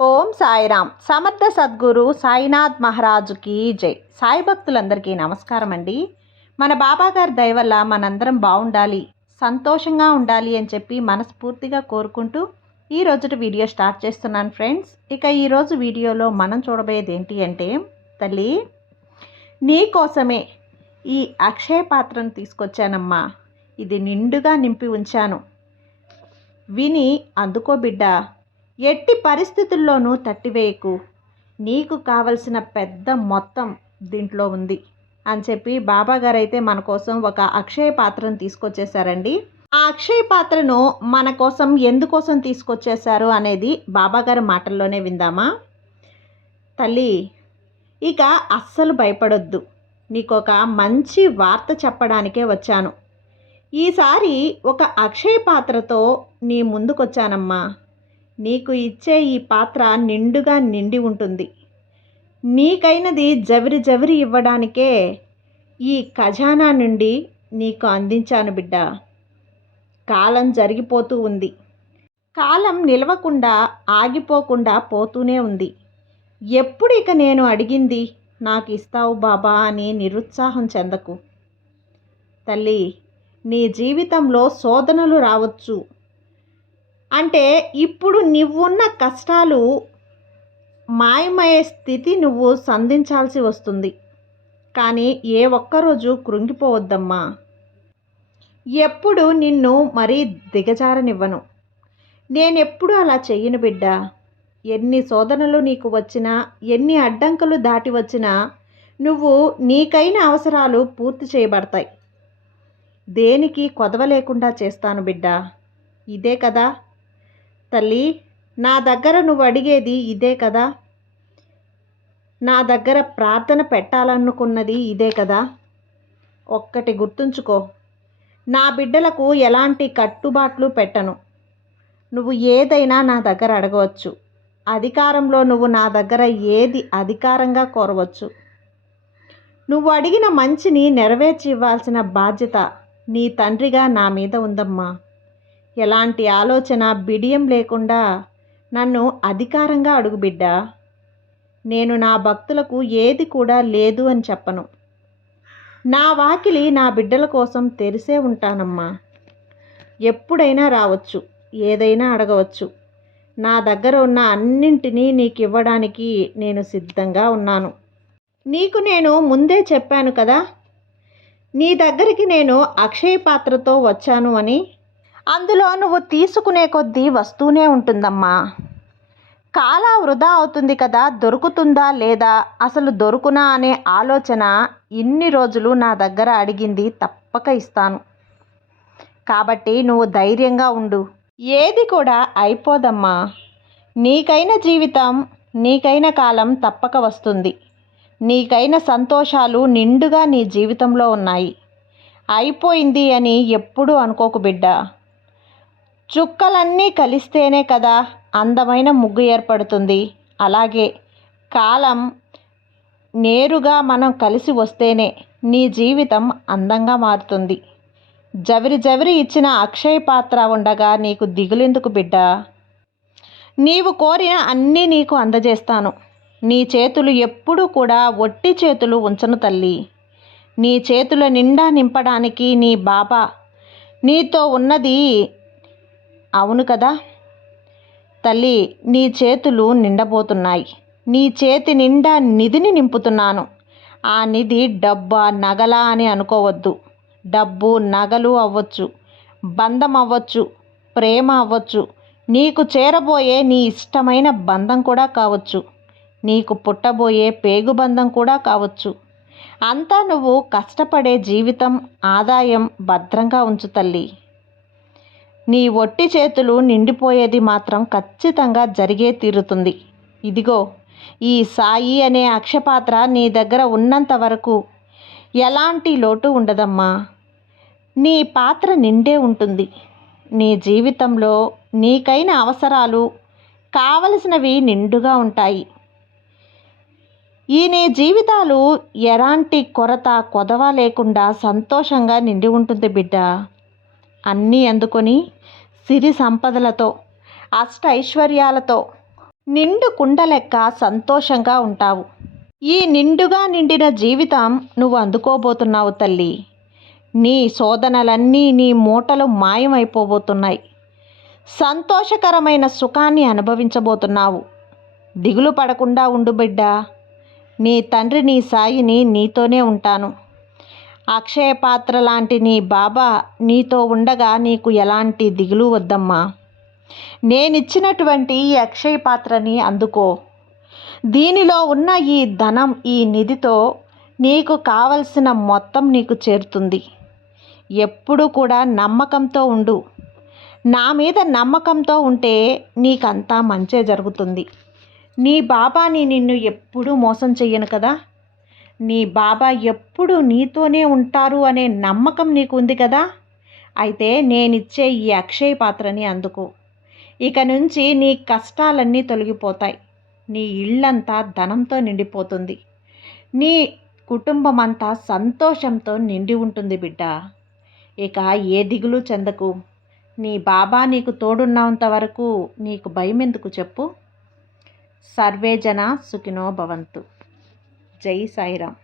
ఓం సాయిరామ్. సమర్థ సద్గురు సాయినాథ్ మహారాజుకి జై. సాయి భక్తులందరికీ నమస్కారం అండి. మన బాబాగారి దయ వల్ల మనందరం బాగుండాలి సంతోషంగా ఉండాలి అని చెప్పి మనస్ఫూర్తిగా కోరుకుంటూ ఈ రోజుటి వీడియో స్టార్ట్ చేస్తున్నాను ఫ్రెండ్స్. ఇక ఈరోజు వీడియోలో మనం చూడబోయేది ఏంటి అంటే తల్లి నీ కోసమే ఈ అక్షయ పాత్రను తీసుకొచ్చానమ్మా. ఇది నిండుగా నింపి ఉంచాను. విని అందుకో బిడ్డ ఎట్టి పరిస్థితుల్లోనూ తట్టివేయకు. నీకు కావలసిన పెద్ద మొత్తం దీంట్లో ఉంది అని చెప్పి బాబాగారు అయితే మన కోసం ఒక అక్షయ పాత్రను తీసుకొచ్చేసారండి ఆ అక్షయ పాత్రను మన కోసం ఎందుకోసం తీసుకొచ్చేసారు అనేది బాబాగారి మాటల్లోనే విందామా? తల్లి ఇక అస్సలు భయపడొద్దు. నీకు ఒక మంచి వార్త చెప్పడానికే వచ్చాను. ఈసారి ఒక అక్షయ పాత్రతో నీ ముందుకొచ్చానమ్మా. నీకు ఇచ్చే ఈ పాత్ర నిండుగా నిండి ఉంటుంది. నీకైనది జవిరి జవిరి ఇవ్వడానికే ఈ ఖజానా నుండి నీకు అందించాను బిడ్డ. కాలం జరిగిపోతూ ఉంది. కాలం నిలవకుండా ఆగిపోకుండా పోతూనే ఉంది. ఎప్పుడు ఇక నేను అడిగింది నాకు ఇస్తావు బాబా అని నిరుత్సాహం చెందకు. తల్లి నీ జీవితంలో శోధనలు రావచ్చు. అంటే ఇప్పుడు నువ్వున్న కష్టాలు మాయమయ్యే స్థితి నువ్వు సంధించాల్సి వస్తుంది. కానీ ఏ ఒక్కరోజు కృంగిపోవద్దమ్మా. ఎప్పుడు నిన్ను మరీ దిగజారనివ్వను. నేనెప్పుడు అలా చెయ్యను బిడ్డ. ఎన్ని శోధనలు నీకు వచ్చినా ఎన్ని అడ్డంకులు దాటి వచ్చినా నువ్వు నీకైన అవసరాలు పూర్తి చేయబడతాయి. దేనికి కొదవ లేకుండా చేస్తాను బిడ్డ. ఇదే కదా తల్లి నా దగ్గర నువ్వు అడిగేది ఇదే కదా? నా దగ్గర ప్రార్థన పెట్టాలనుకున్నది ఇదే కదా? ఒక్కటి గుర్తుంచుకో నా బిడ్డలకు ఎలాంటి కట్టుబాట్లు పెట్టను. నువ్వు ఏదైనా నా దగ్గర అడగవచ్చు. అధికారంలో నువ్వు నా దగ్గర ఏది అధికారంగా కోరవచ్చు. నువ్వు అడిగిన మంచిని నెరవేర్చి ఇవ్వాల్సిన బాధ్యత నీ తండ్రిగా నా మీద ఉందమ్మా. ఎలాంటి ఆలోచన బిడియం లేకుండా నన్ను అధికారంగా అడుగుబిడ్డ నేను నా భక్తులకు ఏది కూడా లేదు అని చెప్పను. నా వాకిలి నా బిడ్డల కోసం తెరిసే ఉంటానమ్మా. ఎప్పుడైనా రావచ్చు ఏదైనా అడగవచ్చు. నా దగ్గర ఉన్న అన్నింటినీ నీకు ఇవ్వడానికి నేను సిద్ధంగా ఉన్నాను. నీకు నేను ముందే చెప్పాను కదా? నీ దగ్గరికి నేను అక్షయ పాత్రతో వచ్చాను అని అందులో నువ్వు తీసుకునే కొద్దీ వస్తూనే ఉంటుందమ్మా. కాలా వృధా అవుతుంది కదా దొరుకుతుందా లేదా అసలు దొరుకునా అనే ఆలోచన ఇన్ని రోజులు నా దగ్గర అడిగింది తప్పక ఇస్తాను. కాబట్టి నువ్వు ధైర్యంగా ఉండు. ఏది కూడా అయిపోదమ్మా. నీకైన జీవితం నీకైన కాలం తప్పక వస్తుంది. నీకైన సంతోషాలు నిండుగా నీ జీవితంలో ఉన్నాయి. అయిపోయింది అని ఎప్పుడూ అనుకోకు బిడ్డ. చుక్కలన్నీ కలిస్తేనే కదా అందమైన ముగ్గు ఏర్పడుతుంది. అలాగే కాలం నేరుగా మనం కలిసి వస్తేనే నీ జీవితం అందంగా మారుతుంది. జవిరి జవిరి ఇచ్చిన అక్షయ పాత్ర ఉండగా నీకు దిగులెందుకు బిడ్డ? నీవు కోరిన అన్నీ నీకు అందజేస్తాను. నీ చేతులు ఎప్పుడూ కూడా ఒట్టి చేతులు ఉంచను తల్లి. నీ చేతుల నిండా నింపడానికి నీ బాబా నీతో ఉన్నది అవును కదా? తల్లి నీ చేతులు నిండబోతున్నాయి. నీ చేతి నిండా నిధిని నింపుతున్నాను. ఆ నిధి డబ్బా నగల అని అనుకోవద్దు. డబ్బు నగలు అవ్వచ్చు. బంధం అవ్వచ్చు. ప్రేమ అవ్వచ్చు. నీకు చేరబోయే నీ ఇష్టమైన బంధం కూడా కావచ్చు. నీకు పుట్టబోయే పేగుబంధం కూడా కావచ్చు. అంతా నువ్వు కష్టపడే జీవితం ఆదాయం భద్రంగా ఉంచు తల్లి. నీ ఒట్టి చేతులు నిండిపోయేది మాత్రం ఖచ్చితంగా జరిగే తీరుతుంది. ఇదిగో ఈ సాయి అనే అక్షపాత్ర నీ దగ్గర ఉన్నంత వరకు ఎలాంటి లోటు ఉండదమ్మా. నీ పాత్ర నిండే ఉంటుంది. నీ జీవితంలో నీకైన అవసరాలు కావలసినవి నిండుగా ఉంటాయి. ఈ నీ జీవితాలు ఎలాంటి కొరత కొదవ లేకుండా సంతోషంగా నిండి ఉంటుంది బిడ్డ. అన్నీ అందుకొని సిరి సంపదలతో అష్ట ఐశ్వర్యాలతో నిండు కుండ లెక్క సంతోషంగా ఉంటావు. ఈ నిండుగా నిండిన జీవితం నువ్వు అందుకోబోతున్నావు తల్లి. నీ శోధనలన్నీ నీ మూటలు మాయమైపోబోతున్నాయి. సంతోషకరమైన సుఖాన్ని అనుభవించబోతున్నావు. దిగులు పడకుండా ఉండు బిడ్డ. నీ తండ్రి నీ సాయిని నీతోనే ఉంటాను. అక్షయ పాత్ర లాంటి నీ బాబా నీతో ఉండగా నీకు ఎలాంటి దిగులు వద్దమ్మా. నేనిచ్చినటువంటి ఈ అక్షయ పాత్రని అందుకో. దీనిలో ఉన్న ఈ ధనం ఈ నిధితో నీకు కావలసిన మొత్తం నీకు చేరుతుంది. ఎప్పుడు కూడా నమ్మకంతో ఉండు. నా మీద నమ్మకంతో ఉంటే నీకంతా మంచే జరుగుతుంది. నీ బాబాని నిన్ను ఎప్పుడూ మోసం చెయ్యను కదా. నీ బాబా ఎప్పుడు నీతోనే ఉంటారు అనే నమ్మకం నీకు ఉంది కదా? అయితే నేనిచ్చే ఈ అక్షయ పాత్రని అందుకో. ఇక నుంచి నీ కష్టాలన్నీ తొలగిపోతాయి. నీ ఇళ్ళంతా ధనంతో నిండిపోతుంది. నీ కుటుంబం అంతా సంతోషంతో నిండి ఉంటుంది బిడ్డ. ఇక ఏ దిగులు చెందకు. నీ బాబా నీకు తోడున్నంత వరకు నీకు భయం ఎందుకు చెప్పు? సర్వే జన సుఖినో భవంతు. జై సాయిరామ్